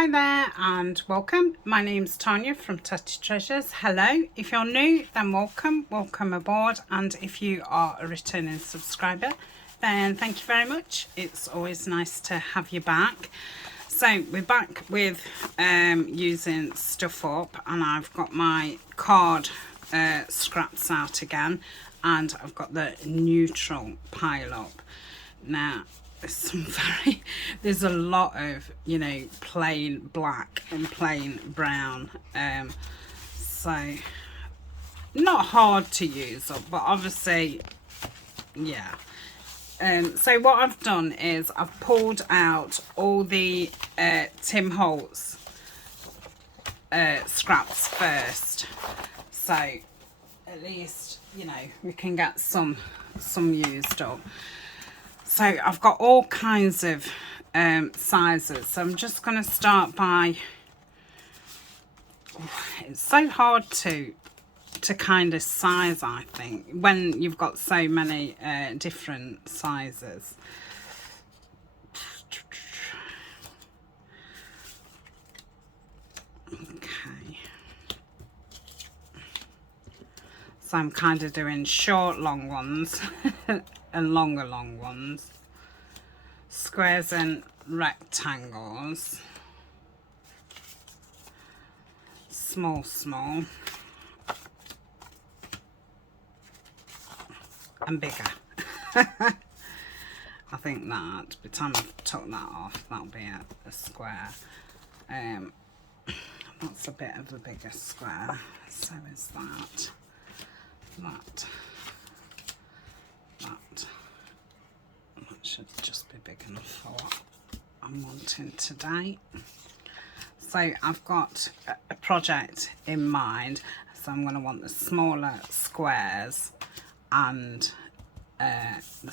Hi there and welcome. My name's Tania from Tatty Treasures. Hello. If you're new, then welcome aboard, and if you are a returning subscriber, then thank you very much. It's always nice to have you back. So we're back with using Stuff Up, and I've got my card scraps out again, and I've got the neutral pile up. Now there's a lot of, you know, plain black and plain brown, so not hard to use up, but obviously, yeah. So what I've done is I've pulled out all the Tim Holtz scraps first, so at least, you know, we can get some used up. So I've got all kinds of sizes. So I'm just going to start by, it's so hard to kind of size, I think, when you've got so many different sizes. Okay. So I'm kind of doing short, long ones and longer, long ones. Squares and rectangles. Small, small. And bigger. I think that by the time I've took that off, that'll be a square. That's a bit of a bigger square. So is that. That should just be big enough for what I'm wanting today. So I've got a project in mind, so I'm going to want the smaller squares and the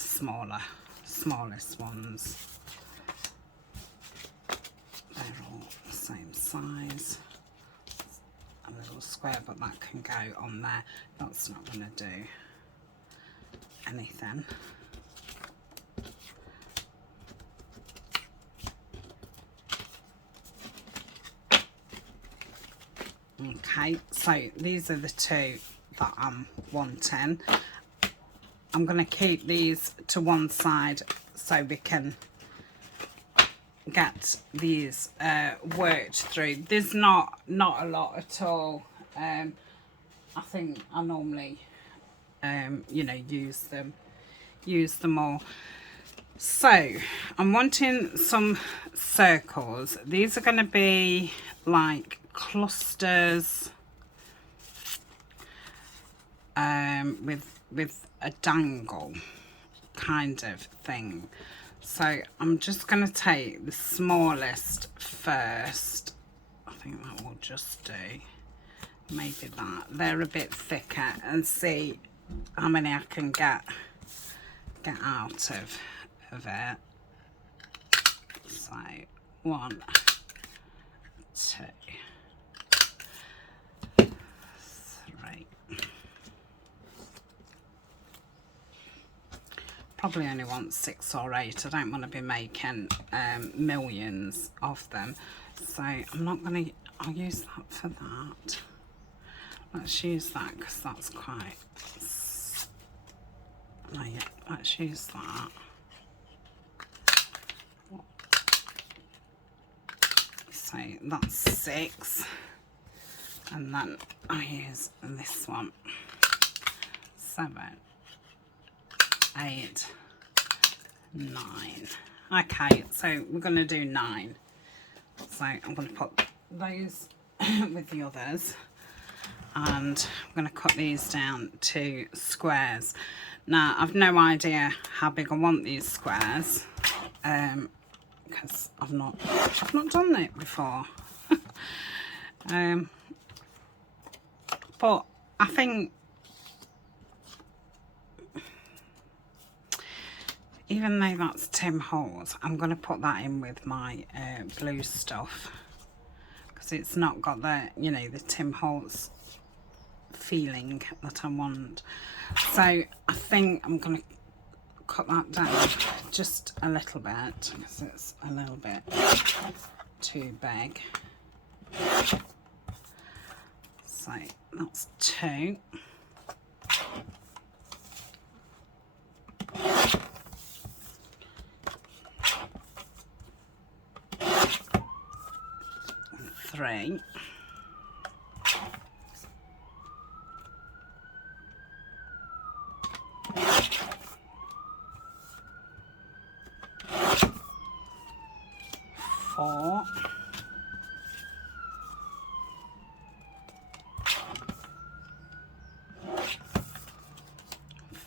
smallest ones. They're all the same size. A little square, but that can go on there. That's not going to do anything. Okay, so these are the two that I'm wanting. I'm going to keep these to one side so we can get these worked through. There's not a lot at all. I think I normally you know, use them all. So I'm wanting some circles. These are going to be like clusters with a dangle kind of thing. So I'm just going to take the smallest first. I think that will just do. Maybe that. They're a bit thicker, and see how many I can get out of it. So 1, 2, 3. Probably only want 6 or 8. I don't want to be making millions of them, so I'm not going to. I'll use that for that. Let's use that because that's quite. Oh yeah, let's use that. So that's 6, and then I use this one. 7, 8, 9. Okay, so we're going to do 9. So I'm going to put those with the others, and I'm going to cut these down to squares. Now I've no idea how big I want these squares, because I've not done it before. But I think even though that's Tim Holtz, I'm going to put that in with my blue stuff, because it's not got the, you know, the Tim Holtz feeling that I want. So I think I'm going to cut that down just a little bit, because it's a little bit too big. So that's 2. 3. 4.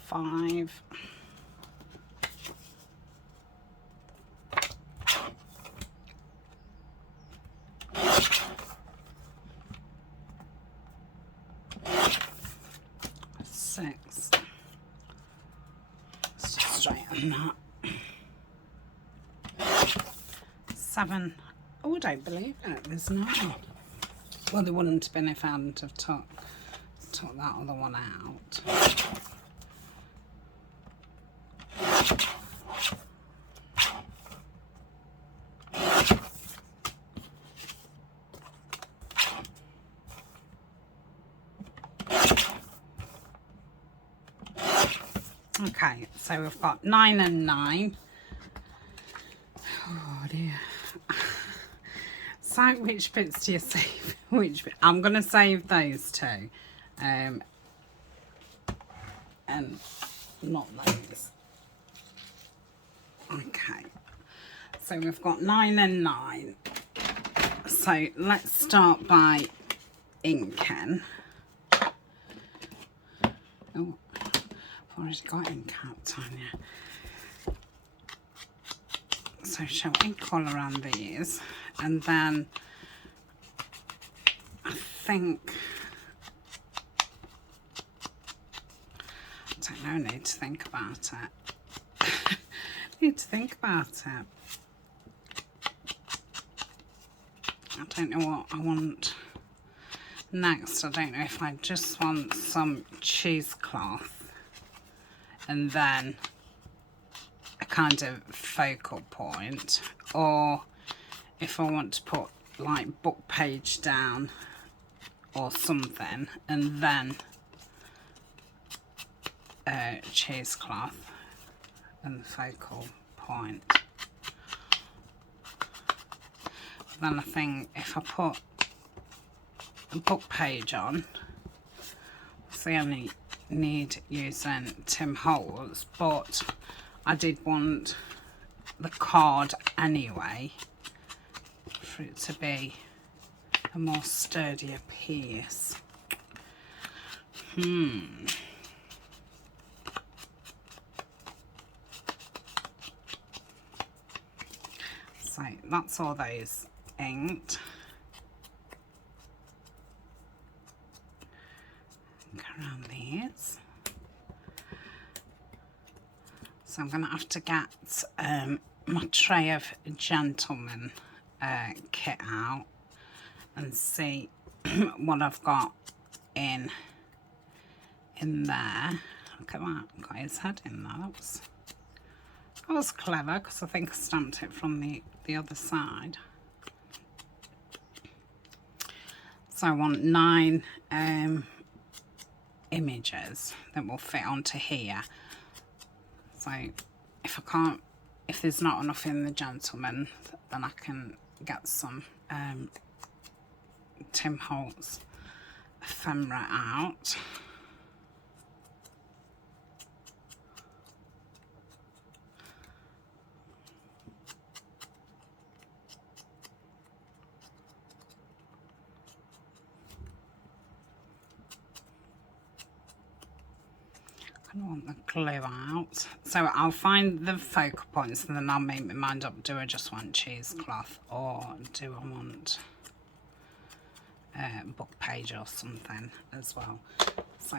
5. 6. Let's just straighten that. 7. Oh, I don't believe it. There's 9. Well, there wouldn't have been if I hadn't have took that other one out. Okay, so we've got 9 and 9. Oh dear. So which bits do you save? Which bit? I'm going to save those 2. And not those. Okay. So we've got 9 and 9. So let's start by inking. Oh, I've already got ink out, Tania. So shall ink all around these, and then I think, I don't know, I need to think about it. Need to think about it. I don't know what I want next. I don't know if I just want some cheesecloth and then a kind of focal point, or if I want to put like book page down or something and then cheesecloth and focal point. Then I think if I put a book page on, so I only need using Tim Holtz, but I did want the card anyway for it to be a more sturdier piece. So that's all those inked. Ink around these. So I'm going to have to get my tray of gentleman kit out and see what I've got in there. Look at that, got his head in there. That was clever, because I think I stamped it from the other side. So I want 9 images that will fit onto here. So if there's not enough in the gentleman, then I can get some Tim Holtz ephemera out. I don't want the glue out, so I'll find the focal points and then I'll make my mind up. Do I just want cheesecloth, or do I want book page or something as well? So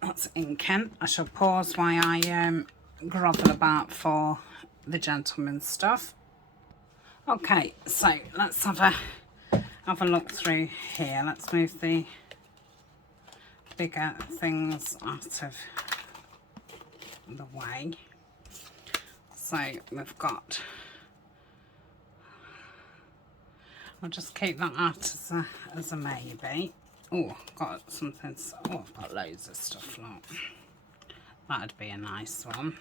that's inking. I shall pause while I grovel about for the gentleman's stuff. Okay, so let's have a look through here. Let's move the bigger things out of the way. So we've got I'll just keep that out as a maybe. Oh, got something. Oh, I've got loads of stuff. Look, that'd be a nice one.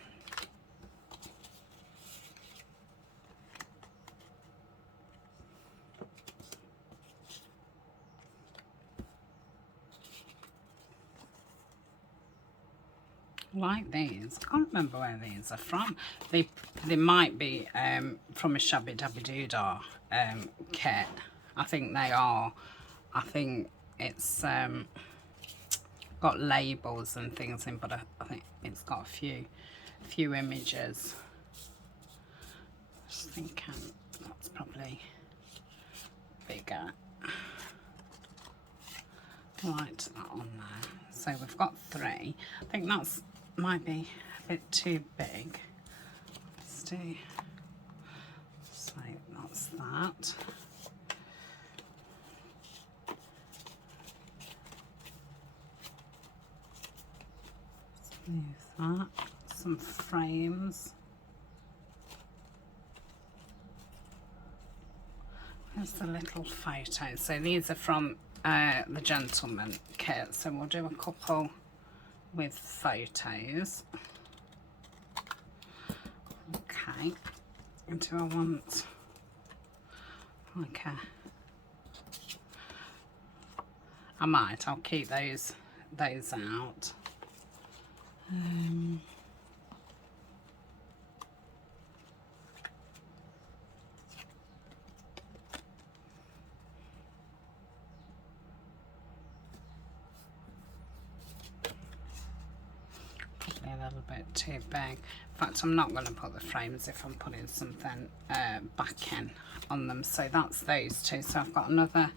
Like these. I can't remember where these are from. They might be from a Shabby Dabby Doodah kit. I think they are. I think it's got labels and things in, but I think it's got a few images. Just thinking that's probably bigger. Right, that on there. So we've got 3. I think that's might be a bit too big. Let's do, so that's that. Move that. Some frames. Here's the little photos. So these are from the gentleman kit. So we'll do a couple with photos. Okay. And do I want okay. I'll keep those out. Probably a little bit too big. In fact, I'm not going to put the frames if I'm putting something back in on them. So that's those 2. So I've got another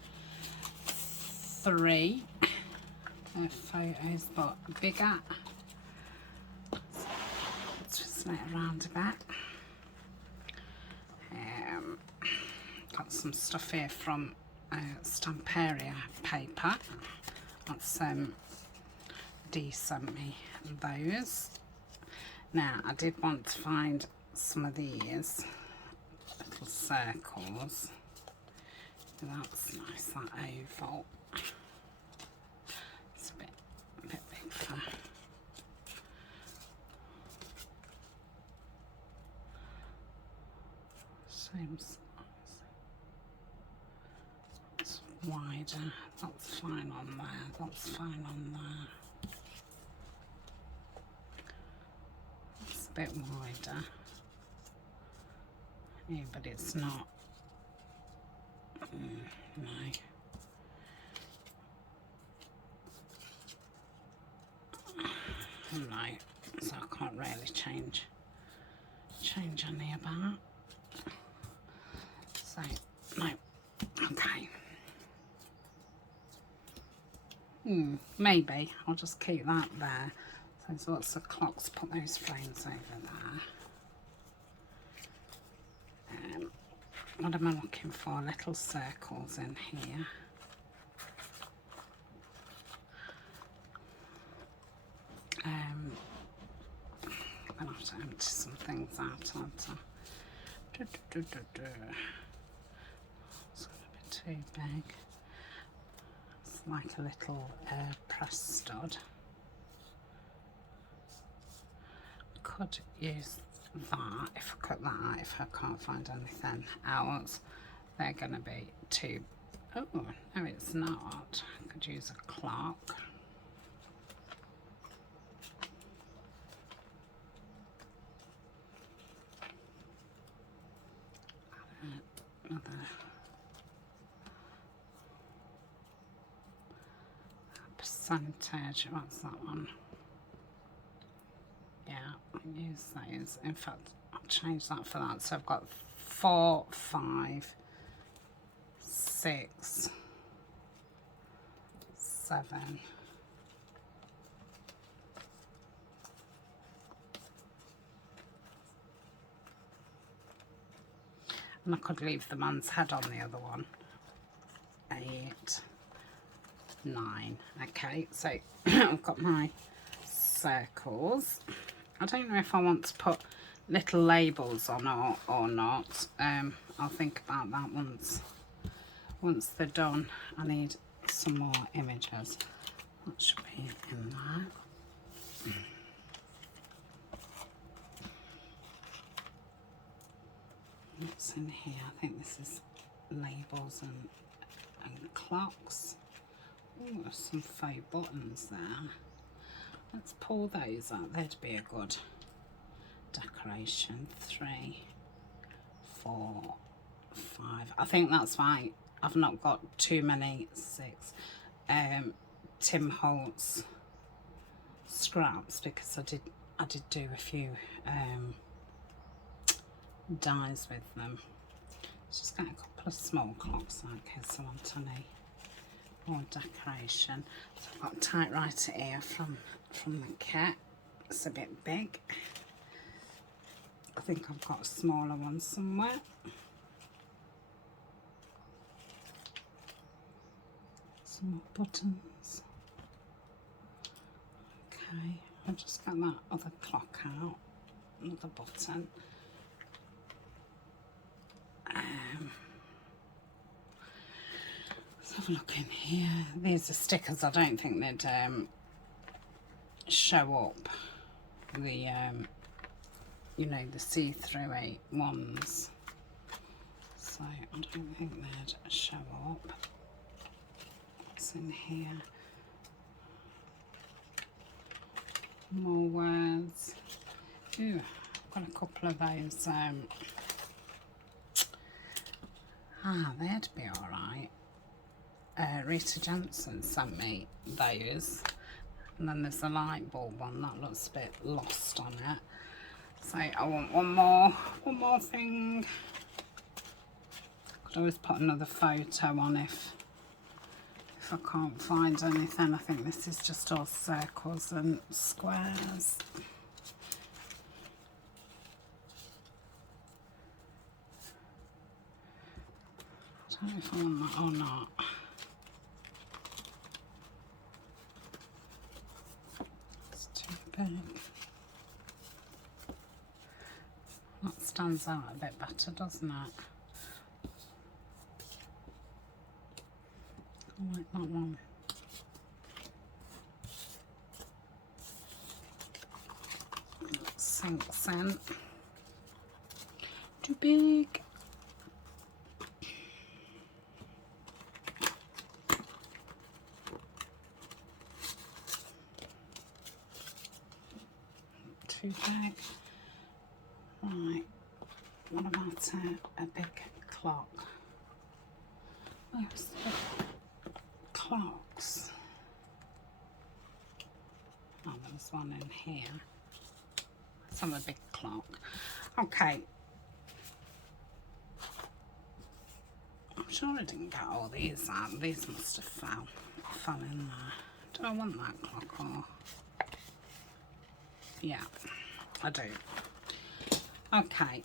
3 photos, but bigger. Let's just let it around a bit. Got some stuff here from Stamperia paper. That's Dee sent me those. Now I did want to find some of these little circles. That's nice, that oval. It's a bit big for same size. It's wider. That's fine on there. That's fine on there. It's a bit wider. Yeah, but it's not. No. No, so I can't really change any of that. So no, okay. Maybe I'll just keep that there. So lots of clocks. Put those frames over there. What am I looking for? Little circles in here. I'm gonna have to empty some things out, aren't I? It's gonna be too big. It's like a little press stud. Could use that if I cut that out, if I can't find anything else. They're gonna be too. Oh no, it's not. I could use a clock. Another percentage. What's that one? Yeah, I'll use those. In fact, I'll change that for that. So I've got 4, 5, 6, 7. And I could leave the man's head on the other one. 8, 9. Okay, so I've got my circles. I don't know if I want to put little labels on or not. I'll think about that once once they're done, I need some more images. That should be in there. What's in here? I think this is labels and clocks. Oh, there's some faux buttons there. Let's pull those out. They'd be a good decoration. 3, 4, 5. I think that's right. I've not got too many 6 Tim Holtz scraps because I did do a few dies with them. Let's just get a couple of small clocks out in case I want any more decoration. So I've got a typewriter here from the kit. It's a bit big. I think I've got a smaller one somewhere. Some more buttons. Okay, I'll just get that other clock out. Another button. Let's have a look in here. These are stickers. I don't think they'd show up the you know, the see-through ones, so I don't think they'd show up. What's in here? More words. Ooh, I've got a couple of those they'd be alright. Rita Johnson sent me those, and then there's a light bulb one that looks a bit lost on it. So I want one more thing. Could always put another photo on if I can't find anything. I think this is just all circles and squares. I don't know if I want that or not. It's too big. That stands out a bit better, doesn't it? I like that one. That sinks in. Too big. Too big. Right, what about a big clock? Where's the clocks? Oh, there's one in here. Let's have a big clock. Okay. I'm sure I didn't get all these out. These must have fell in there. Do I want that clock or? Yeah, I do. Okay,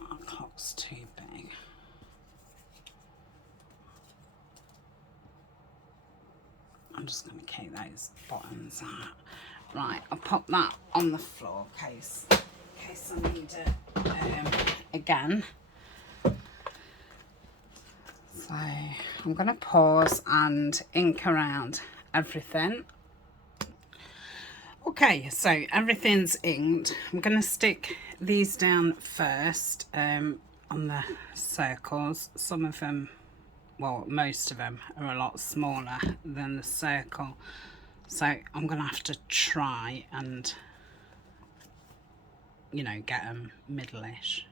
our clock's too big. I'm just going to keep those buttons out. Right, I'll pop that on the floor in case I need it again. So I'm going to pause and ink around everything. Okay, so everything's inked. I'm going to stick these down first on the circles. Some of them, well, most of them are a lot smaller than the circle. So I'm going to have to try and, you know, get them middle-ish,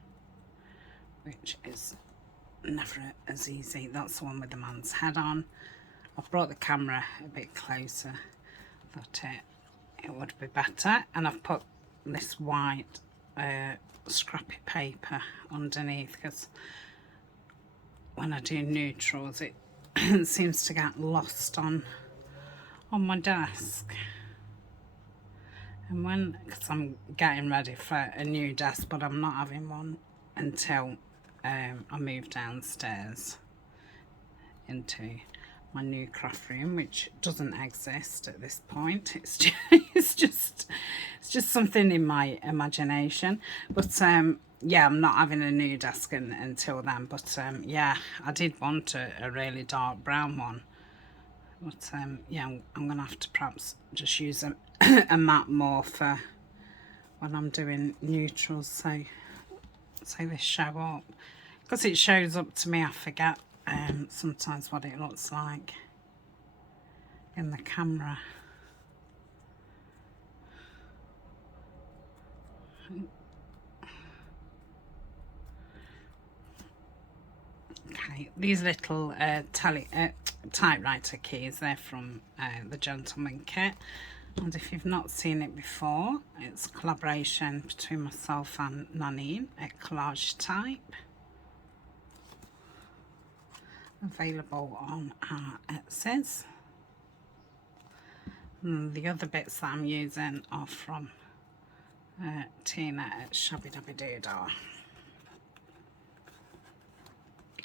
which is never as easy. That's the one with the man's head on. I've brought the camera a bit closer. Thought it would be better, and I've put this white scrappy paper underneath because when I do neutrals it seems to get lost on my desk, and because I'm getting ready for a new desk, but I'm not having one until I move downstairs into my new craft room, which doesn't exist at this point. It's just something in my imagination. But yeah, I'm not having a new desk until then, but yeah, I did want a really dark brown one, but yeah, I'm gonna have to perhaps just use a matte more for when I'm doing neutrals, so they show up, because it shows up to me. I forget sometimes what it looks like in the camera. Okay, these little typewriter keys, they're from the Gentleman Kit, and if you've not seen it before, it's a collaboration between myself and Nanine at Collage Type, available on our Etsy. And the other bits that I'm using are from Tina at Shabby Dabby Doodah.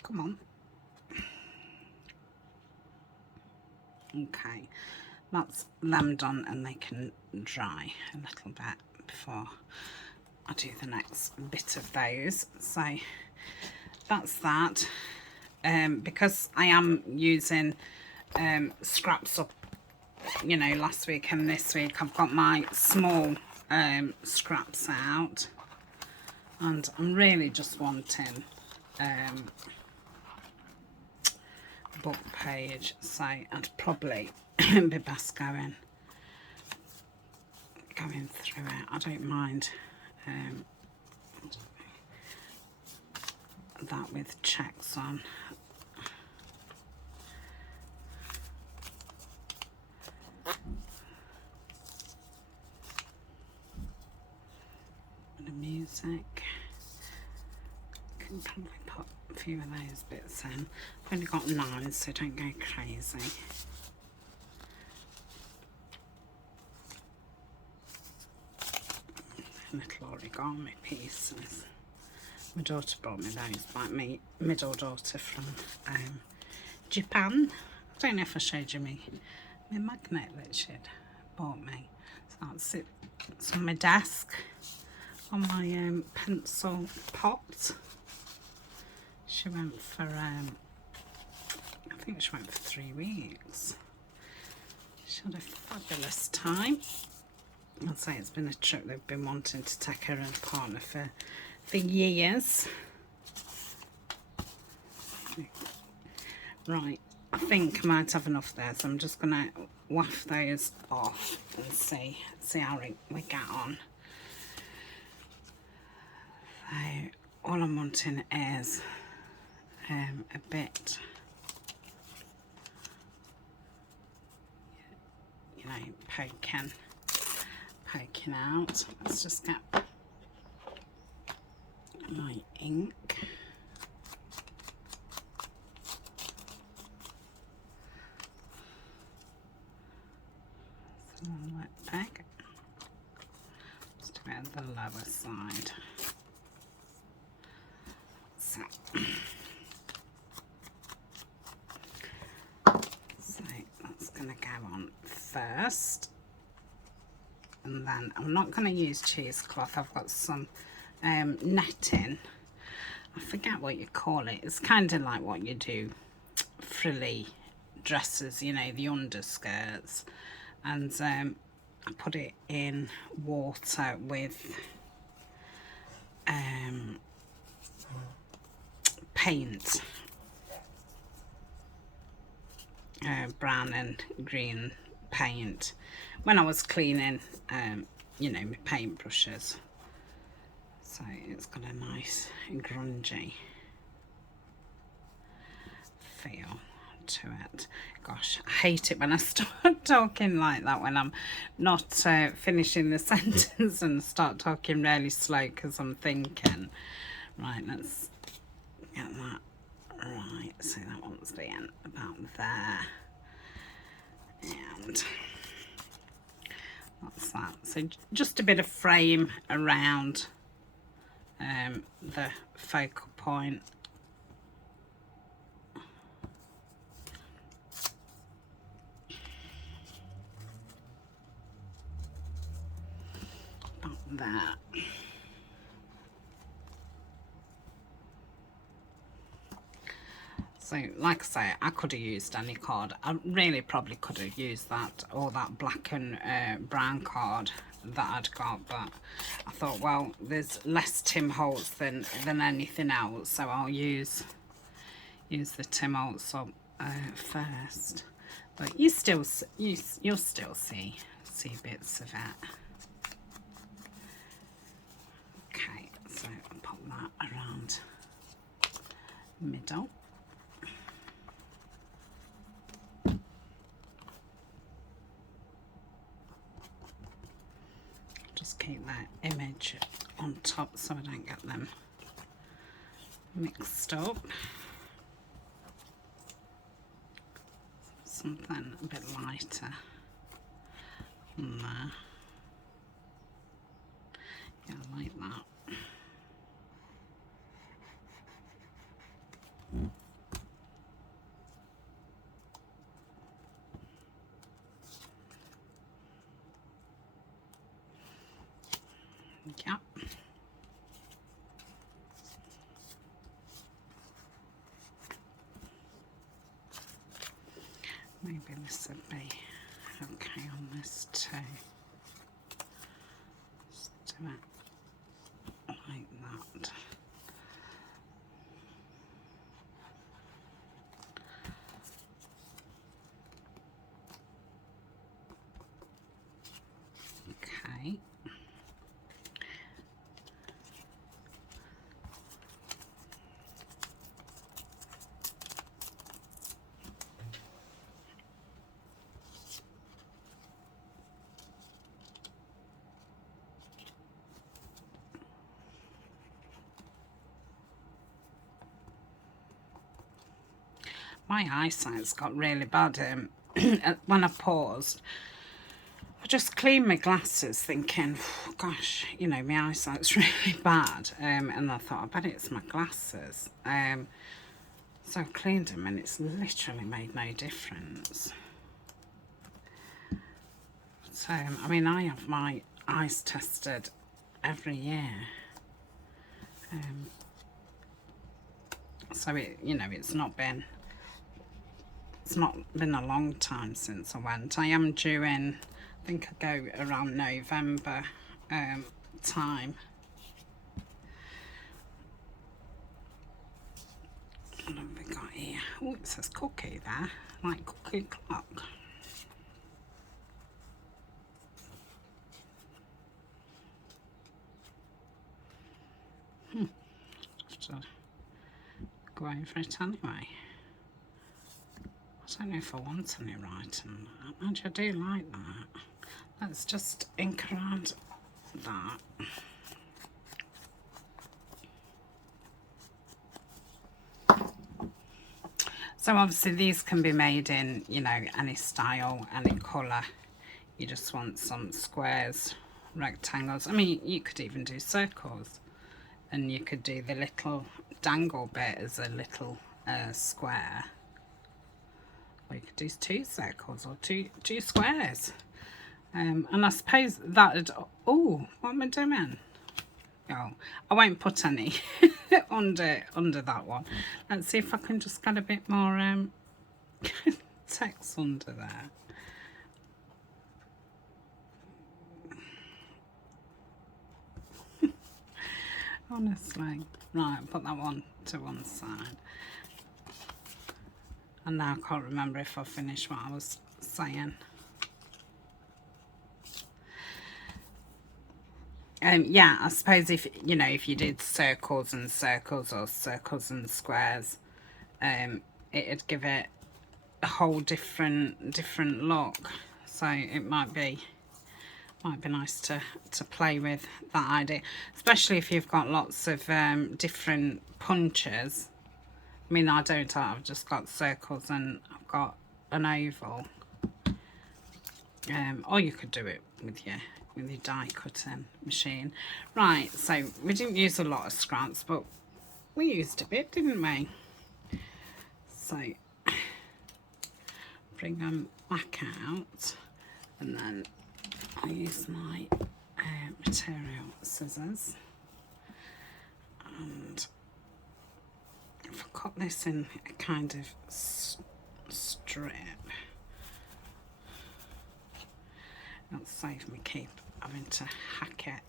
Come on. Okay, that's them done, and they can dry a little bit before I do the next bit of those. So that's that. Because I am using scraps up, you know, last week and this week, I've got my small scraps out, and I'm really just wanting book page, so I'd probably be best going through it. I don't mind that with checks on. The music, can probably put a few of those bits in. I've only got 9, so don't go crazy. Little origami pieces. My daughter brought me those, like my middle daughter from Japan. I don't know if I showed you my magnet that she'd bought me. So that's it. It's on my desk, on my pencil pot. She went for, I think she went for 3 weeks. She had a fabulous time. I'd say it's been a trip they've been wanting to take her and a partner for years. Right, I think I might have enough there, so I'm just going to waft those off and see how we get on. So all I'm wanting is a bit, you know, poking out. Let's just get my ink. Some wet peg. Let's do it on the lower side. So that's going to go on first. And then I'm not going to use cheesecloth. I've got some netting. I forget what you call it. It's kind of like what you do frilly dresses, you know, the underskirts. And I put it in water with paint, brown and green paint, when I was cleaning you know, my paint brushes. So it's got a nice grungy feel to it. Gosh, I hate it when I start talking like that, when I'm not finishing the sentence and start talking really slow because I'm thinking. Right, let's get that right. So that one's being about there. And that's that. So just a bit of frame around the focal point. About that. So like I say, I could have used any card. I really probably could have used that, or that black and brown card that I'd got, but I thought, well, there's less Tim Holtz than anything else, so I'll use the Tim Holtz up first. But you'll still see bits of it. Okay, so I'll pop that around the middle. Just keep that image on top so I don't get them mixed up. Something a bit lighter on there. Yeah, I like that. Yeah. Maybe this would be okay on this too. Just do it like that. Okay. My eyesight's got really bad. When I paused, I just cleaned my glasses thinking, gosh, you know, my eyesight's really bad. And I thought, I bet it's my glasses. So I cleaned them and it's literally made no difference. So, I mean, I have my eyes tested every year. So, you know, it's not been a long time since I went. I am due in, I think I go around November time. What have we got here? Oh, it says cookie there, like cookie clock. Just go over it anyway. I don't know if I want any writing. Actually, I do like that. Let's just ink around that. So obviously these can be made in, you know, any style, any colour. You just want some squares, rectangles. I mean, you could even do circles. And you could do the little dangle bit as a little square. Or you could do 2 circles or two squares. And I suppose that, oh, what am I doing? Oh, I won't put any under that one. Let's see if I can just get a bit more text under there. Honestly. Right, put that one to one side. And now I can't remember if I finished what I was saying. Yeah, I suppose if, you know, if you did circles and circles or circles and squares, it'd give it a whole different look. So it might be nice to play with that idea, especially if you've got lots of different punches. I mean, I don't, I've just got circles and I've got an oval. Or you could do it with your die cutting machine. Right, so we didn't use a lot of scraps, but we used a bit, didn't we? So bring them back out, and then I use my material scissors, and if I cut this in a kind of strip. It'll save me keep having to hack it.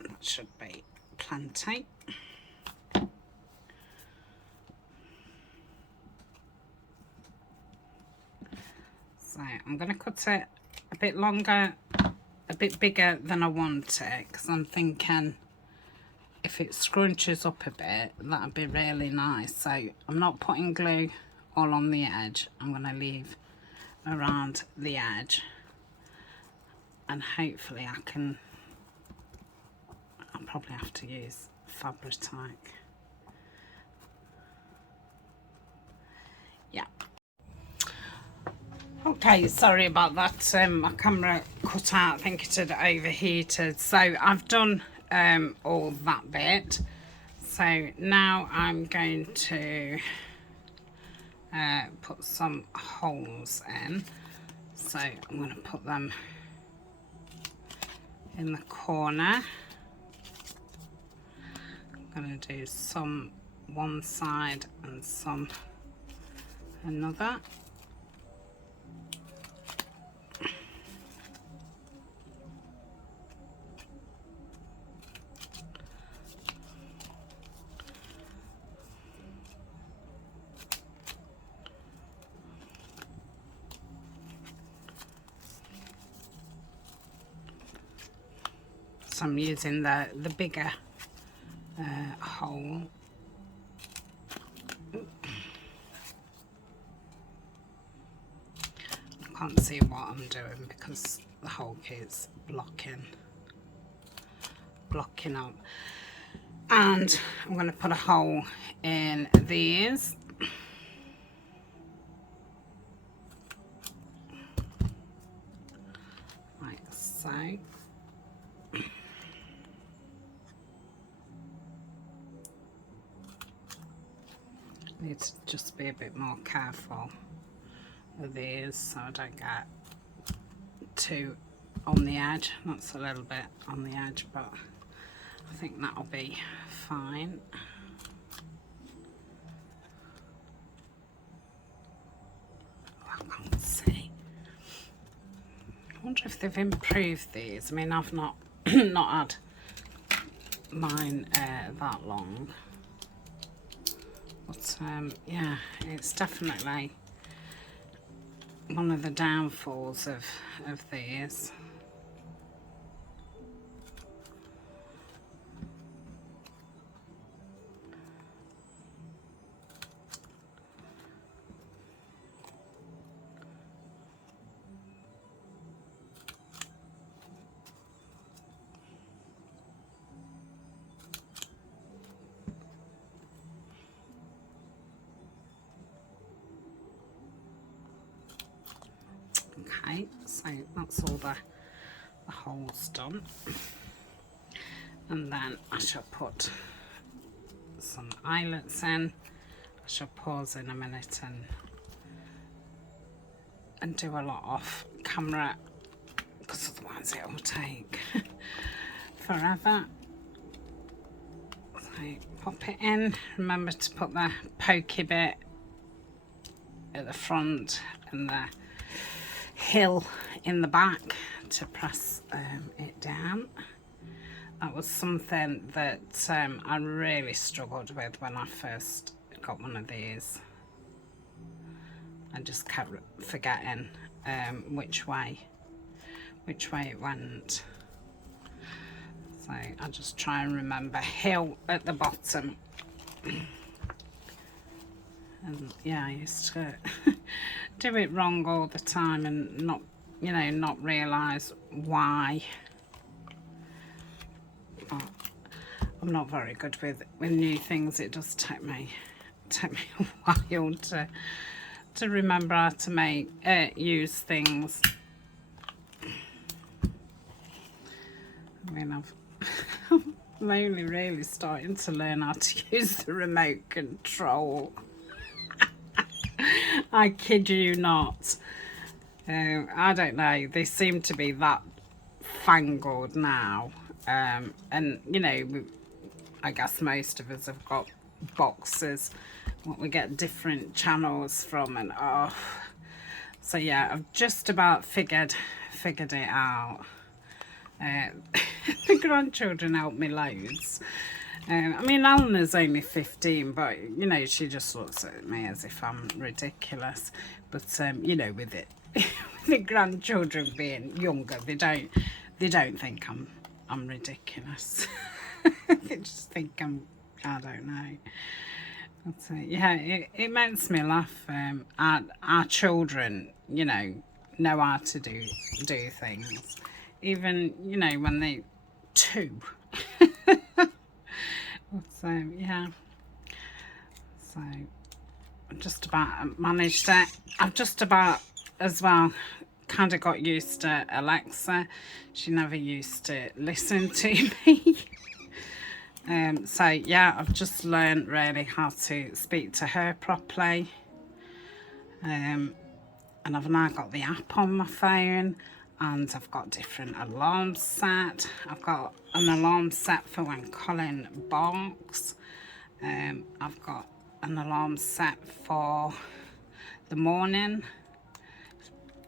That should be plenty. So I'm going to cut it a bit longer, a bit bigger than I want it, because I'm thinking if it scrunches up a bit, that'd be really nice. So I'm not putting glue all on the edge. I'm going to leave around the edge, and hopefully I'll probably have to use Fabric-Tac. Yeah. Okay, sorry about that. My camera cut out. I think it had overheated. So I've done all that bit. So now I'm going to put some holes in. So I'm going to put them in the corner. I'm going to do some one side and some another. So I'm using the bigger hole. I can't see what I'm doing because the hole keeps blocking up. And I'm going to put a hole in these. Like so. Need to just be a bit more careful with these so I don't get too on the edge. That's a little bit on the edge, but I think that'll be fine. I can't see. I wonder if they've improved these. I mean, I've not had mine that long. But yeah, it's definitely one of the downfalls of these. Okay, so that's all the holes done, and then I shall put some eyelets in. I shall pause in a minute and do a lot off camera because otherwise it will take forever. So pop it in. Remember to put the pokey bit at the front and the hill in the back to press it down. That was something that I really struggled with when I first got one of these. I just kept forgetting which way it went. So I just try and remember hill at the bottom. And yeah, I used to do it wrong all the time and not realise why. But I'm not very good with new things. It does take me a while to remember how to use things. I mean, I'm only really starting to learn how to use the remote control. I kid you not. I don't know, they seem to be that fangled now. And you know, I guess most of us have got boxes what we get different channels from, and oh, so yeah, I've just about figured it out. The grandchildren help me loads. I mean, Eleanor's only 15, but you know, she just looks at me as if I'm ridiculous. But you know, with it, with the grandchildren being younger, they don't think I'm ridiculous. They just think I don't know. But yeah, it makes me laugh. Our children, you know how to do things, even you know when they 2. So yeah, so I've just about managed it. I've just about as well kind of got used to Alexa. She never used to listen to me. So yeah, I've just learned really how to speak to her properly. And I've now got the app on my phone, and I've got different alarms set. I've got an alarm set for when Colin barks. I've got an alarm set for the morning.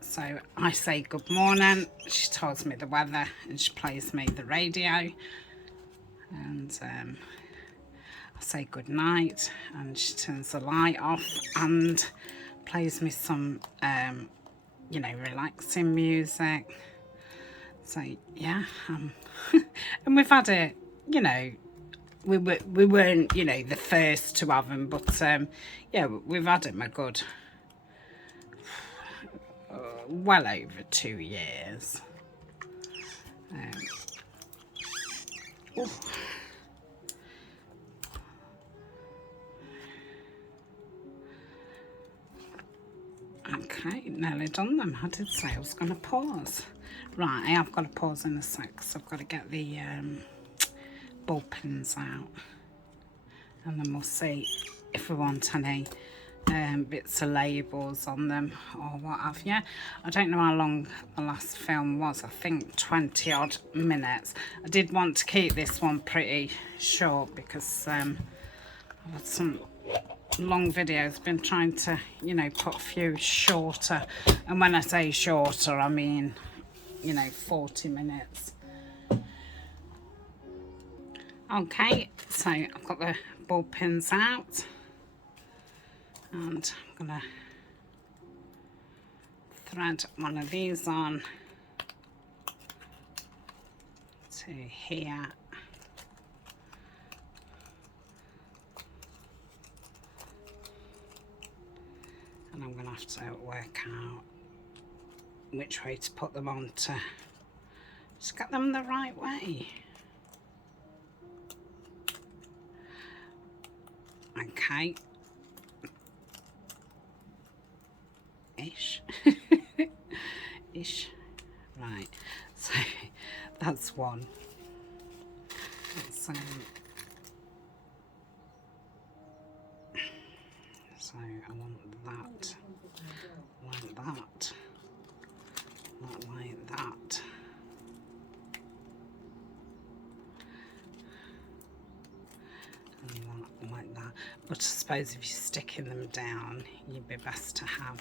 So I say good morning, she tells me the weather, and she plays me the radio. And I say good night, and she turns the light off and plays me some you know, relaxing music. So yeah, and we've had it, you know, we weren't, you know, the first to have them, but yeah, we've had them a good well over 2 years. Okay, nearly done them. I did say I was going to pause. Right, I have got to pause in a sec, because I've got to get the ball pins out, and then we'll see if we want any bits of labels on them or what have you. I don't know how long the last film was. I think 20 odd minutes. I did want to keep this one pretty short because I've had some long videos. Been trying to, you know, put a few shorter, and when I say shorter I mean, you know, 40 minutes. Okay, so I've got the ball pins out, and I'm gonna thread one of these on to here. And I'm gonna have to work out which way to put them on to just get them the right way. Okay. Ish. Ish. Right. So that's one. That's, so I want that like that. Not like that. And that like that. But I suppose if you're sticking them down, you'd be best to have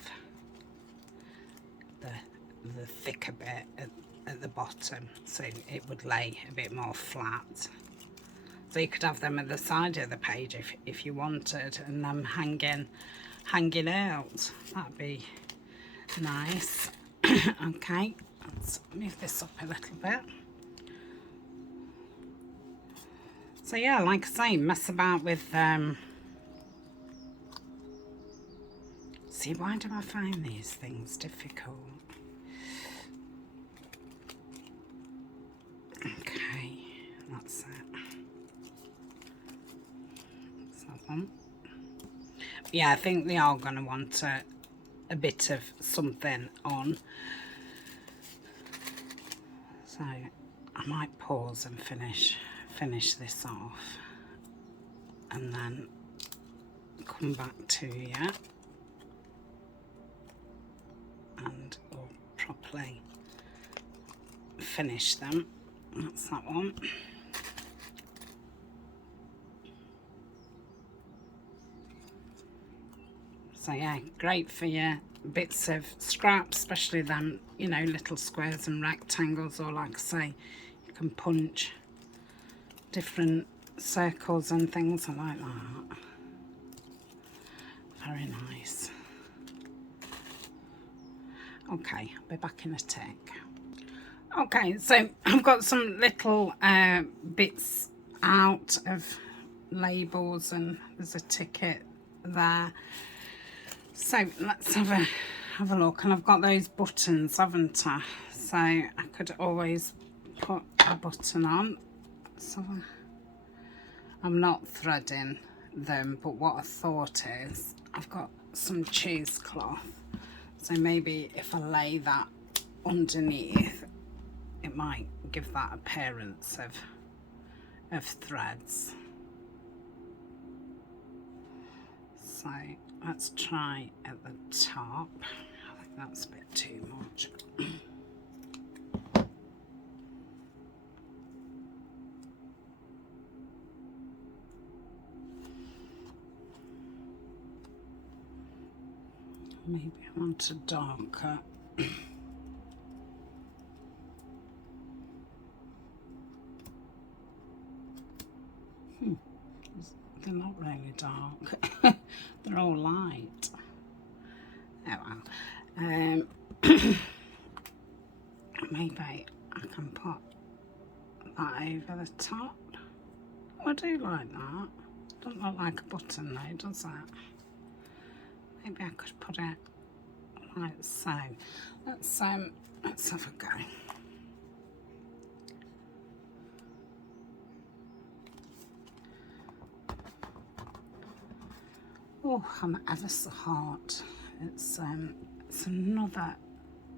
the thicker bit at the bottom, so it would lay a bit more flat. So you could have them at the side of the page if you wanted, and them hanging out. That'd be nice. Okay, let's move this up a little bit. So yeah, like I say, mess about with see, why do I find these things difficult? Okay, that's it. That's that one. Yeah, I think they are going to want a bit of something on. So I might pause and finish this off, and then come back to you and we'll properly finish them. That's that one. So yeah, great for your bits of scraps, especially them, you know, little squares and rectangles, or like I say, you can punch different circles and things like that. Very nice. Okay, I'll be back in a tick. Okay, so I've got some little bits out of labels, and there's a ticket there. So let's have a look. And I've got those buttons, haven't I? So I could always put a button on. So I'm not threading them, but what I thought is I've got some cheesecloth. So maybe if I lay that underneath, it might give that appearance of threads. So let's try at the top. I think that's a bit too much. Maybe I want a darker. They're not really dark. They're all light. Oh well. Maybe I can put that over the top. Oh, I do like that. Doesn't look like a button though, does that? Maybe I could put it like so. Let's have a go. Oh, I'm ever so hot. It's another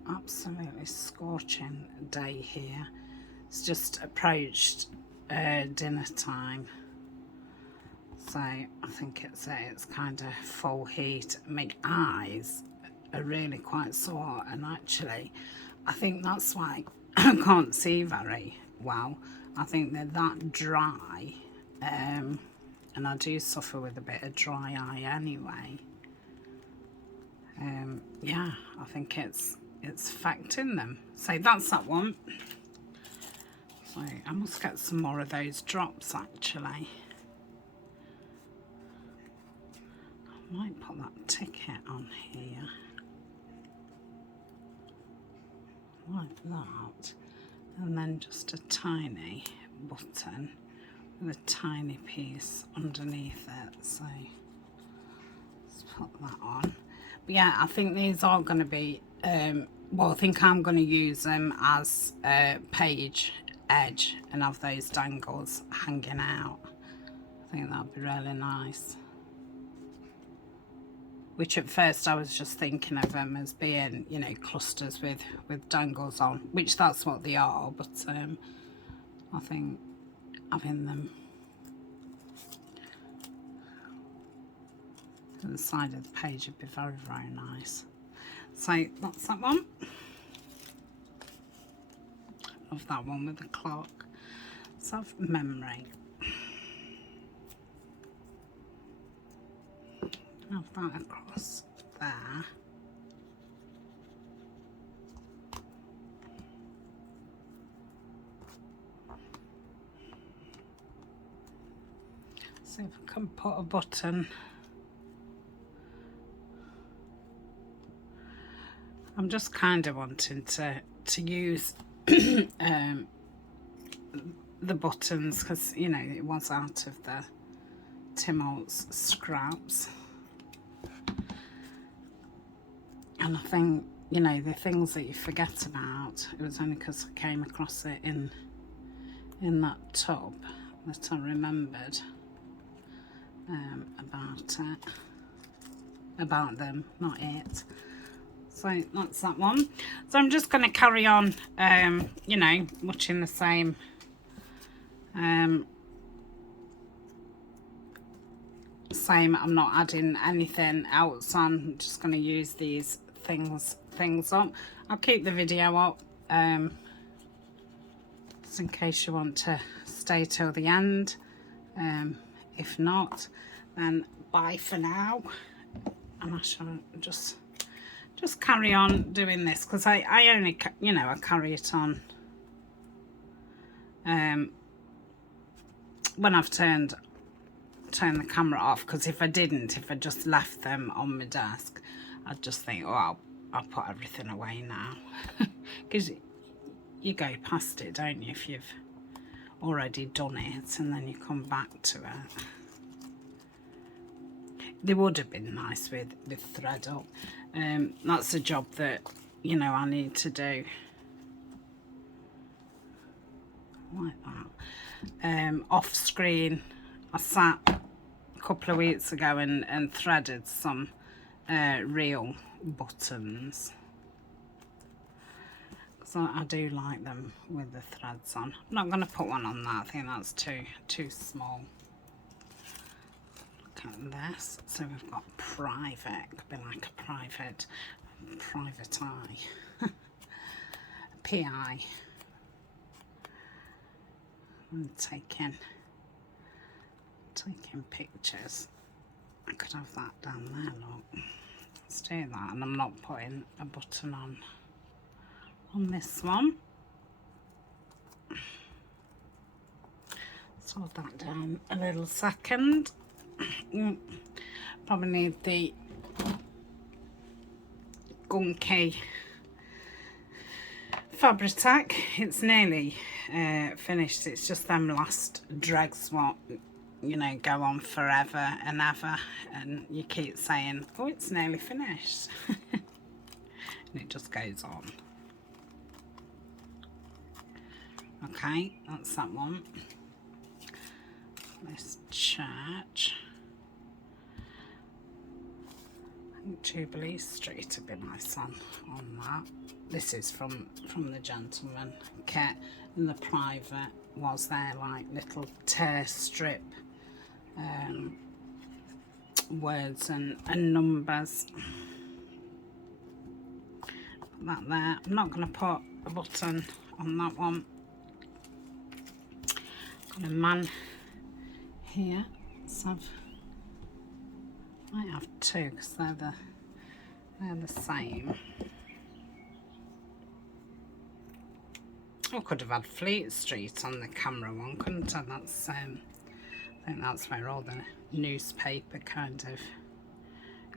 absolutely scorching day here. It's just approached dinner time, so I think it's kind of full heat. My eyes are really quite sore, and actually I think that's why I can't see very well. I think they're that dry, and I do suffer with a bit of dry eye anyway. Yeah, I think it's affecting them. So that's that one. So I must get some more of those drops actually. I might put that ticket on here like that, and then just a tiny button with a tiny piece underneath it. So let's put that on. But yeah, I think these are going to be well, I think I'm going to use them as a page edge and have those dangles hanging out. I think that'd be really nice. Which at first I was just thinking of them as being, you know, clusters with dangles on, which that's what they are, but I think having them to the side of the page would be very, very nice. So that's that one. Love that one with the clock. Let's have memory. Have that across there. See if I can put a button. I'm just kind of wanting to use the buttons because, you know, it was out of the Tim Holtz scraps. And I think, you know, the things that you forget about, it was only because I came across it in that tub that I remembered about them, not it. So that's that one. So I'm just going to carry on, you know, much in the same I'm not adding anything else on. I'm just going to use these things up. I'll keep the video up, so just in case you want to stay till the end. If not, then bye for now, and I shall just carry on doing this, because I only, you know, I carry it on when I've turned the camera off, because if I just left them on my desk, I'd just think, oh, I'll put everything away now. Because you go past it, don't you, if you've already done it, and then you come back to it. They would have been nice with thread up. That's a job that, you know, I need to do. Like that. Off screen, I sat a couple of weeks ago and threaded some real buttons. So I do like them with the threads on. I'm not going to put one on that. I think that's too small. Look at this. So we've got private. Could be like a private eye. PI. I'm taking pictures. I could have that down there, look. Let's do that, and I'm not putting a button on this one. Let's hold that down a little second. Probably need the gunky Fabri-Tac. It's nearly finished. It's just them last dregs what, you know, go on forever and ever, and you keep saying, oh, it's nearly finished. And it just goes on. Okay, that's that one. This church, I think Jubilee Street would be nice on that. This is from the gentleman kit, and the private was there like little tear strip words and numbers. Put that there. I'm not going to put a button on that one. Got a man here, so I might have two because they're the same. I could have had Fleet Street on the camera one, couldn't I? That's I think that's where all the newspaper kind of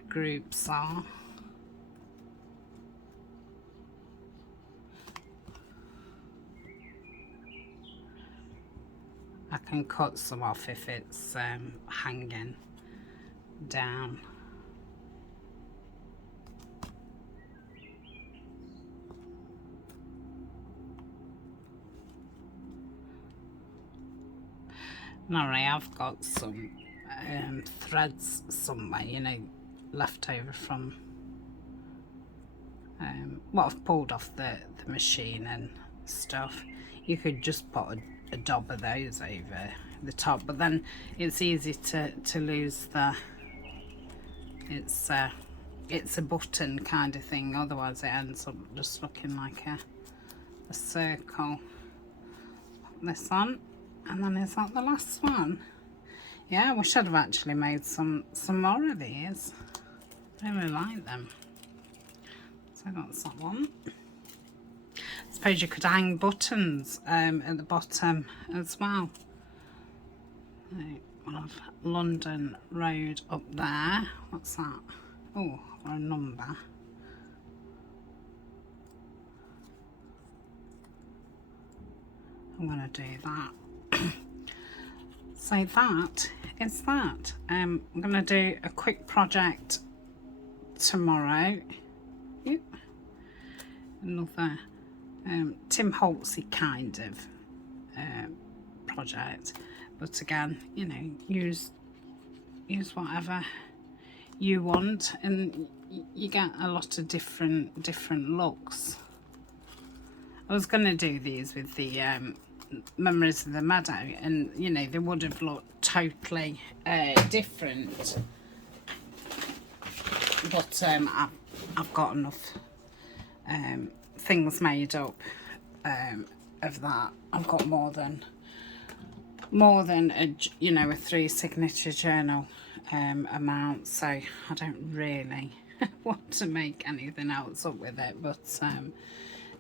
groups are. I can cut some off if it's hanging down. Alright, I've got some threads somewhere, you know, left over from what I've pulled off the machine and stuff. You could just put a dab of those over the top, but then it's easy to lose the, it's a button kind of thing, otherwise it ends up just looking like a circle. Put this on, and then is that the last one? Yeah, we should have actually made some more of these. I really like them. So that's that one. I suppose you could hang buttons at the bottom as well. Right, we'll have London Road up there. What's that? Oh, or a number. I'm going to do that. So that is that. I'm going to do a quick project tomorrow. Yep. Another Tim Holtzy kind of project, but again, you know, use whatever you want, and you get a lot of different looks. I was going to do these with the Memories of the Meadow, and you know, they would have looked totally different, but I've got enough things made up of that. I've got more than a, you know, a 3 signature journal amount, so I don't really want to make anything else up with it, but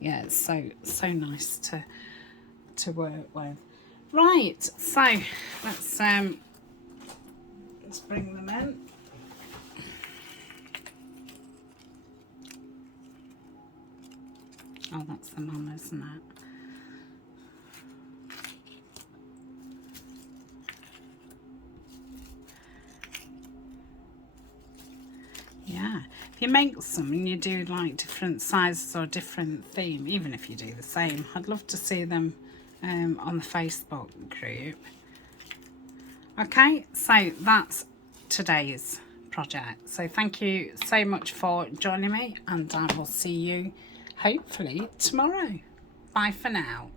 yeah, it's so nice to work with. Right, so let's bring them in. Oh, that's the mum, isn't it? Yeah, if you make some and you do like different sizes or different theme, even if you do the same, I'd love to see them on the Facebook group. Okay, so that's today's project. So thank you so much for joining me, and I will see you hopefully tomorrow. Bye for now.